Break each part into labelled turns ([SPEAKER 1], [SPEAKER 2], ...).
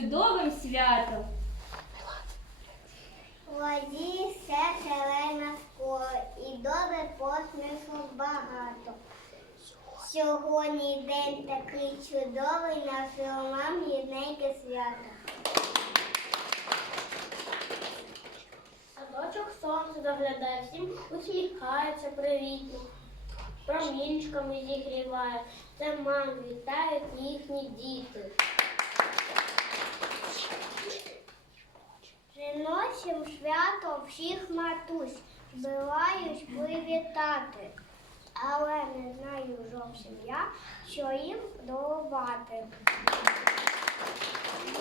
[SPEAKER 1] чудовим святом.
[SPEAKER 2] Воді все зелена школа і добре посмішок багато. Сьогодні день такий чудовий, нашого мам рідненьке свято.
[SPEAKER 3] Садочок сонце доглядає, всім усміхається привітно, промінчиками зігріває, це мам вітають їхні діти.
[SPEAKER 2] Приносим свято всіх матусь, збиваюсь привітати. Але не знаю зовсім я, що їм дарувати.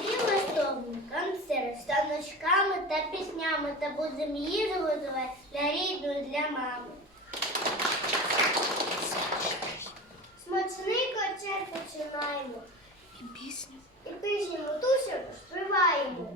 [SPEAKER 3] Білий стовник, концерт з таночками та піснями та будемо їжу готувати для рідної, для мами.
[SPEAKER 2] Смачний концерт починаємо. І пісню. І пісню матусю співаємо.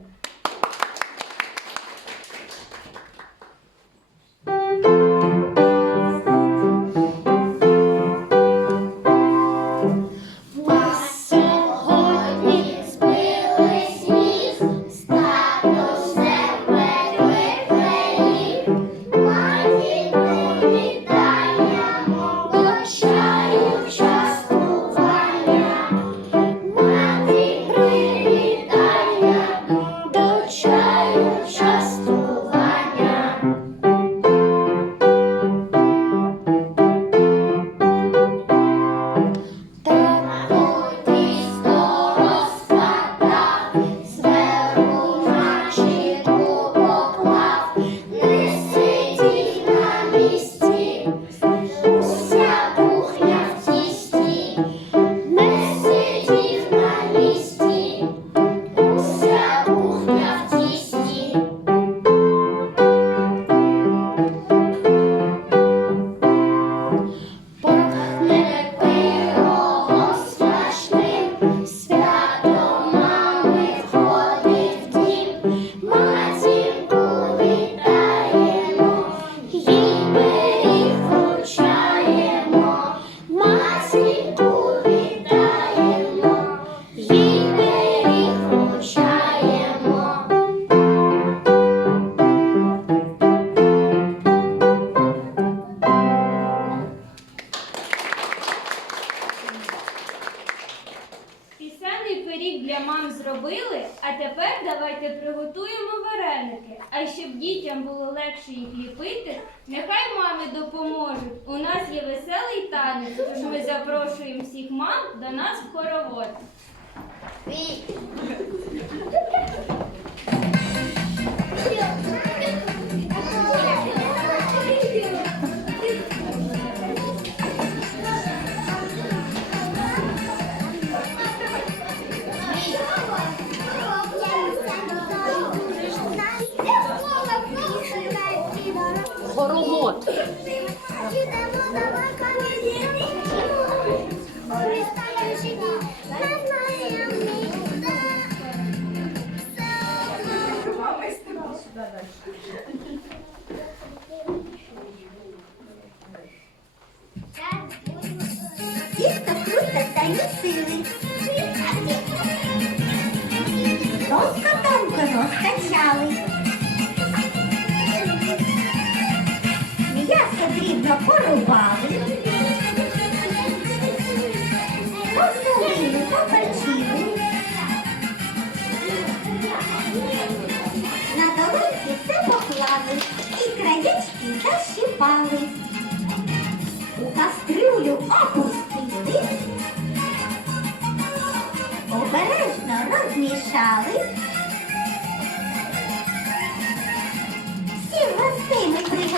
[SPEAKER 3] Пиріг
[SPEAKER 1] для мам зробили, а тепер давайте приготуємо вареники. А щоб дітям було легше їх ліпити, нехай мами допоможуть. У нас є веселий танець, тож ми запрошуємо всіх мам до нас в. Хоровод.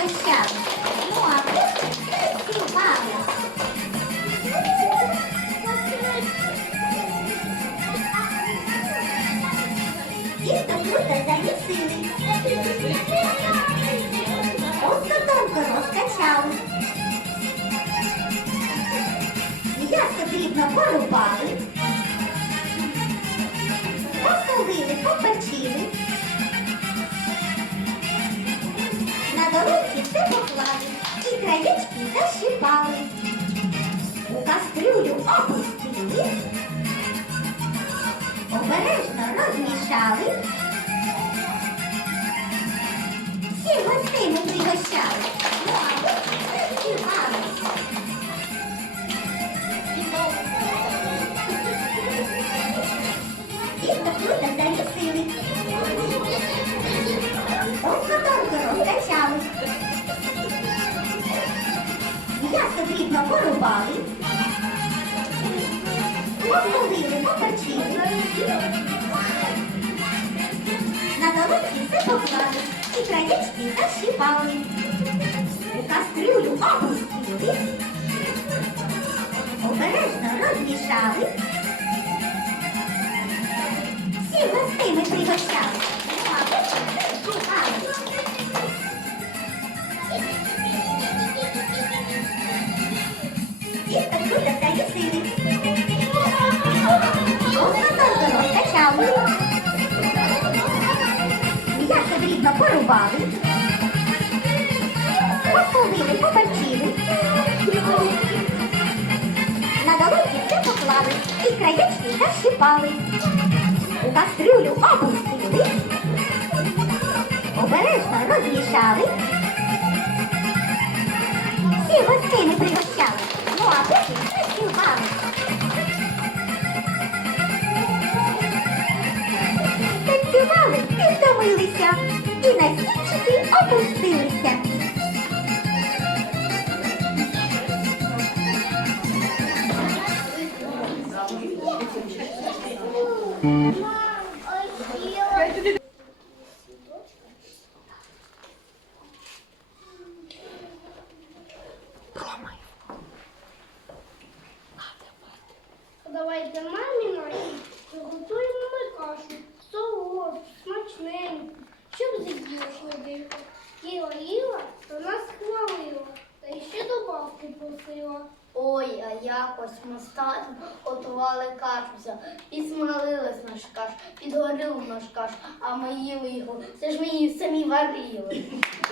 [SPEAKER 2] Ми пригощали, ну а потім працювали. Тісто круто замісили. Оскотонко розкачали. М'ясо дрібно порубали. Посолили, поперчили. На дорозі все і
[SPEAKER 4] краєчки защипали. У кастрюлю опустили. Обережно розмішали. Всі гостини пригощали. М'ясо дрібно порубали. Посолили, поперчили. На долонки все поклали і краєчки защипали. У кастрюлю опустили. Обережно розмішали. Всі гостини пригощали. Дрібно порубали. Посолили, поперчили. На долонки все поклали і краєчки защипали. У кастрюлю опустили. Обережно розмішали. Всі гостини пригощали. Ну а потім співали. Танцювали і втомилися. І на стільчики опустилися.
[SPEAKER 3] Давайте
[SPEAKER 5] Brasil.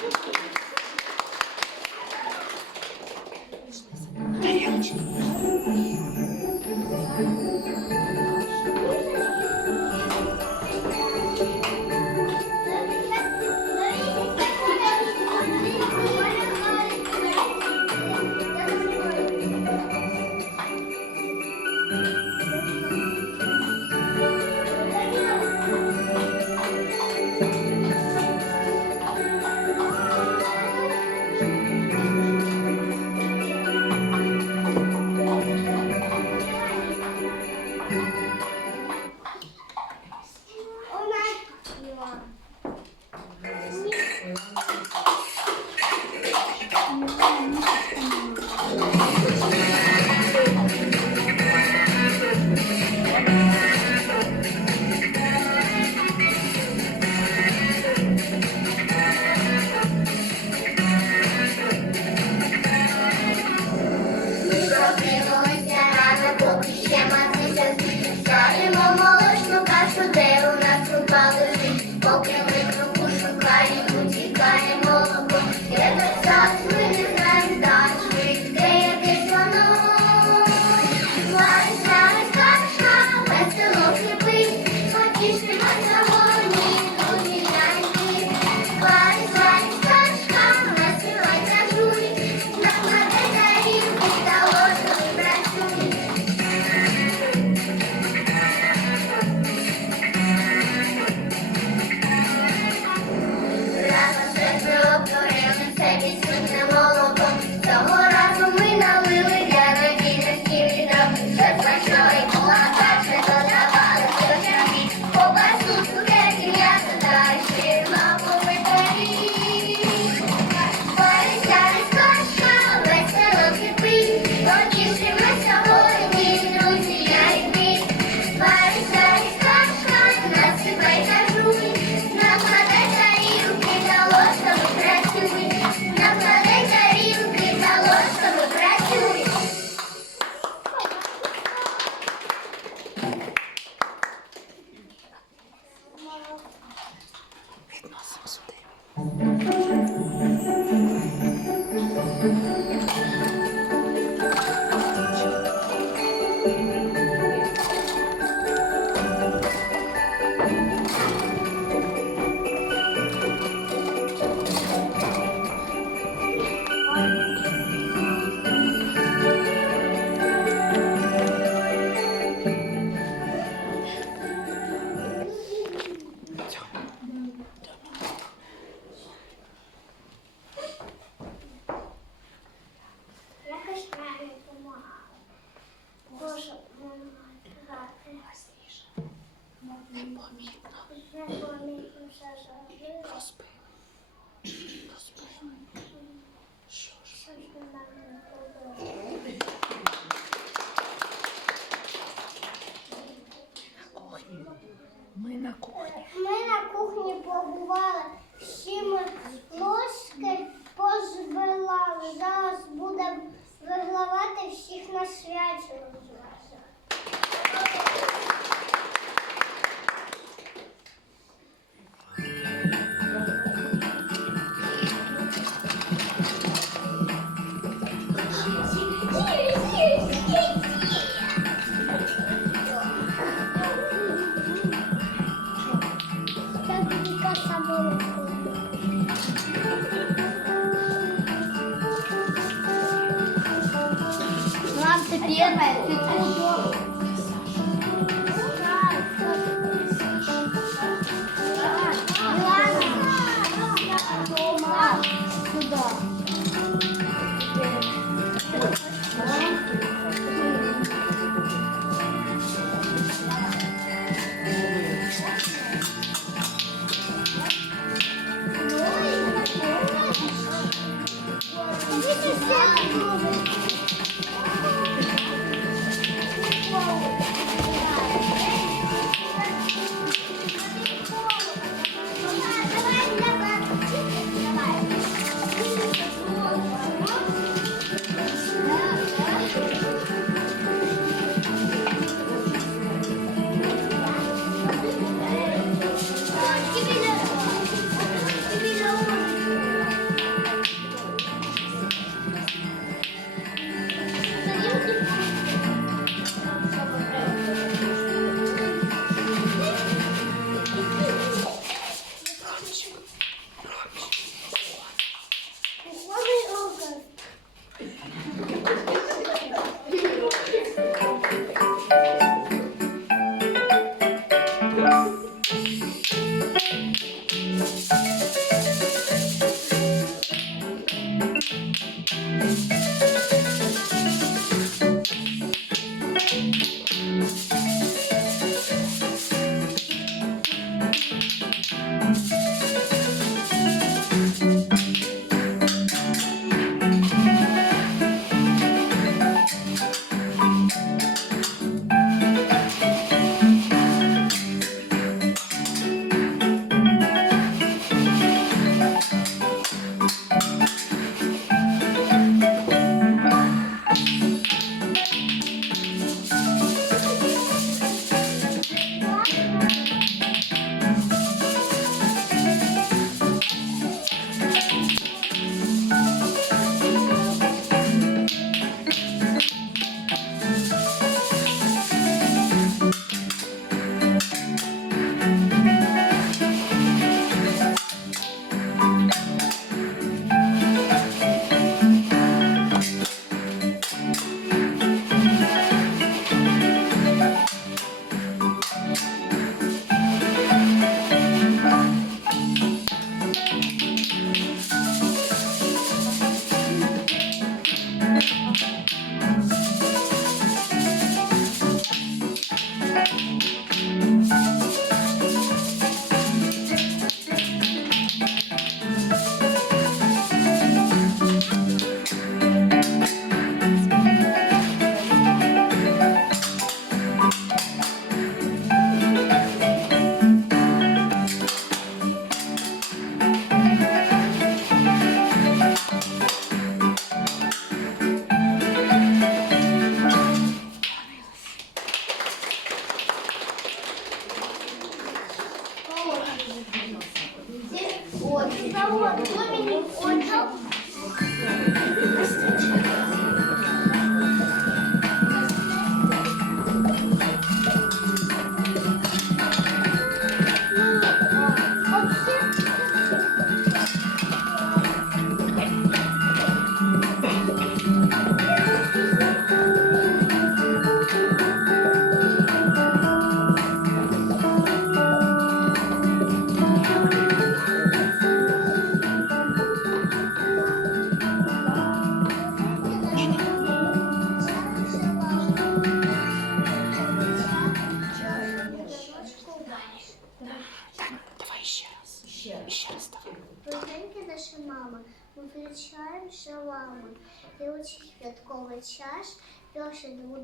[SPEAKER 5] мы шаламу. шаламы. И очень святковый чаш, пёшь иду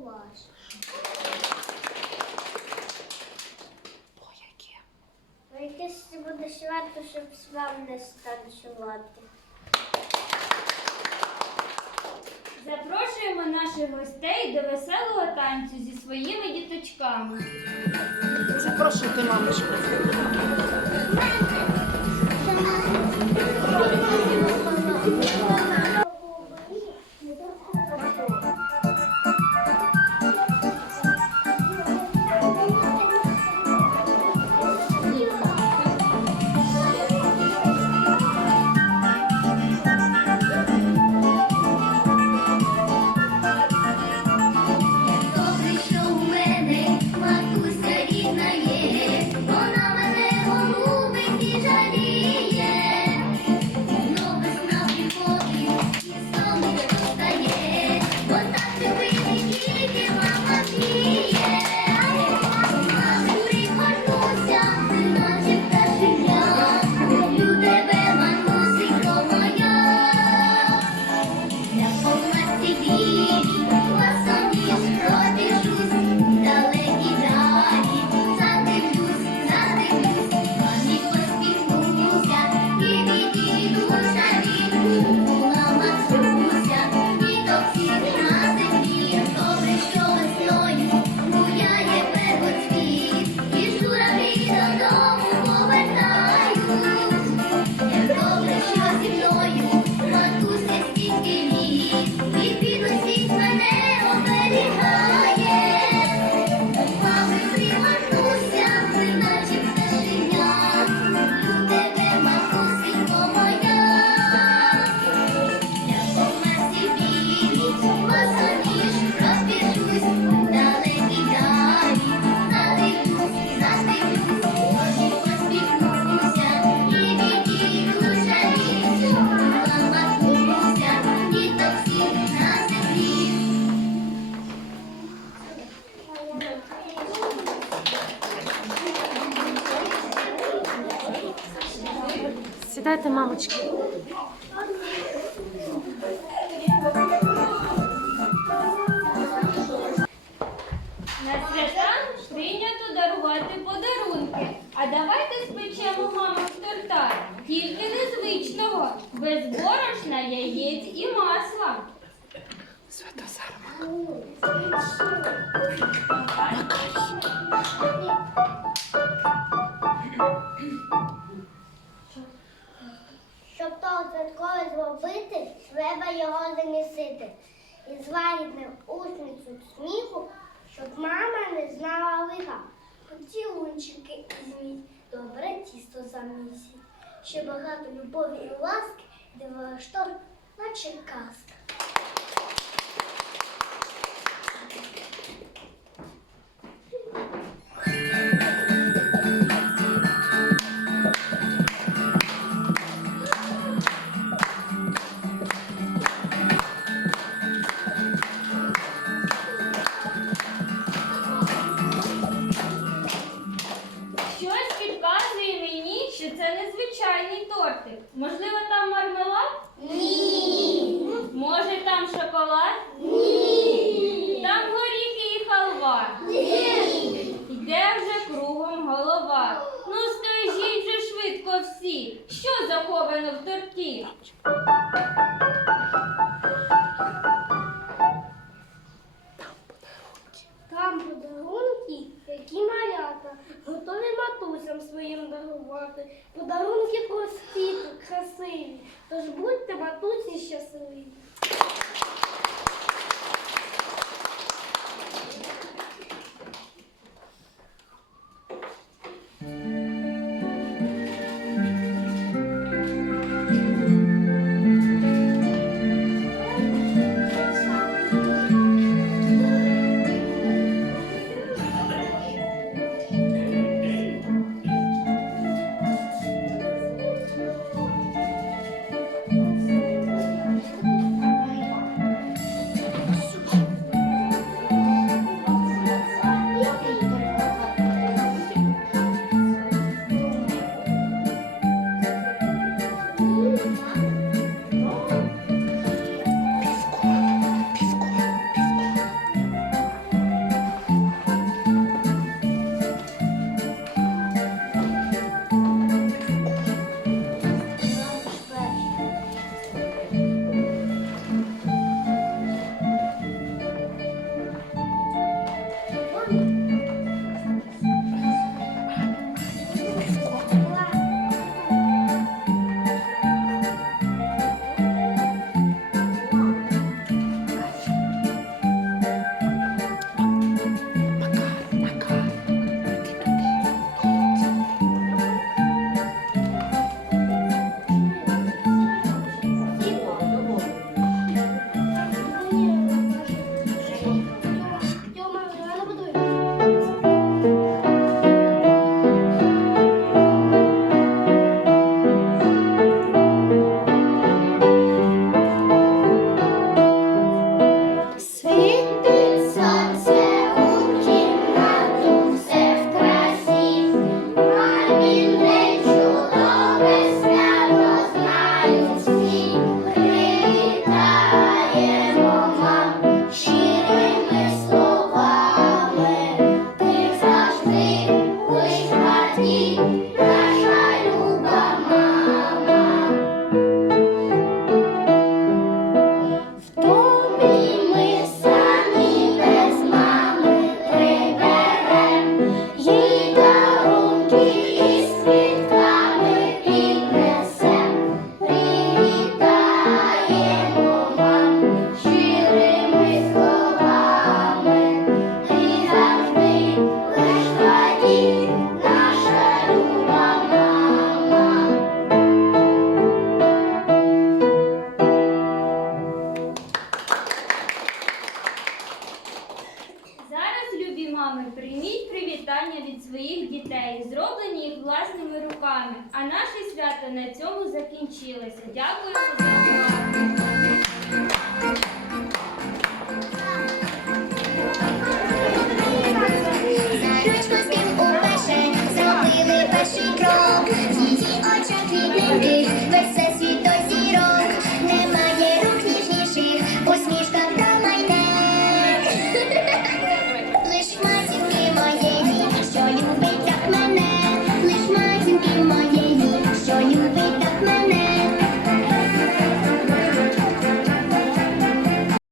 [SPEAKER 5] ваш. Бо якесь буде свято, щоб з вами не станцювати.
[SPEAKER 1] Запрошуємо наших гостей до веселого танцю зі своїми діточками.
[SPEAKER 5] Запрошуйте мамочку.
[SPEAKER 2] Thank you. треба його замісити і зваріть усницю сміху, щоб мама не знала лиха. Поцілунчики візьміть, добре тісто замісіть, ще багато любові і ласки дивила штор, наче казка.
[SPEAKER 3] красиві. Тож будьте матусі щасливі.
[SPEAKER 1] Свято на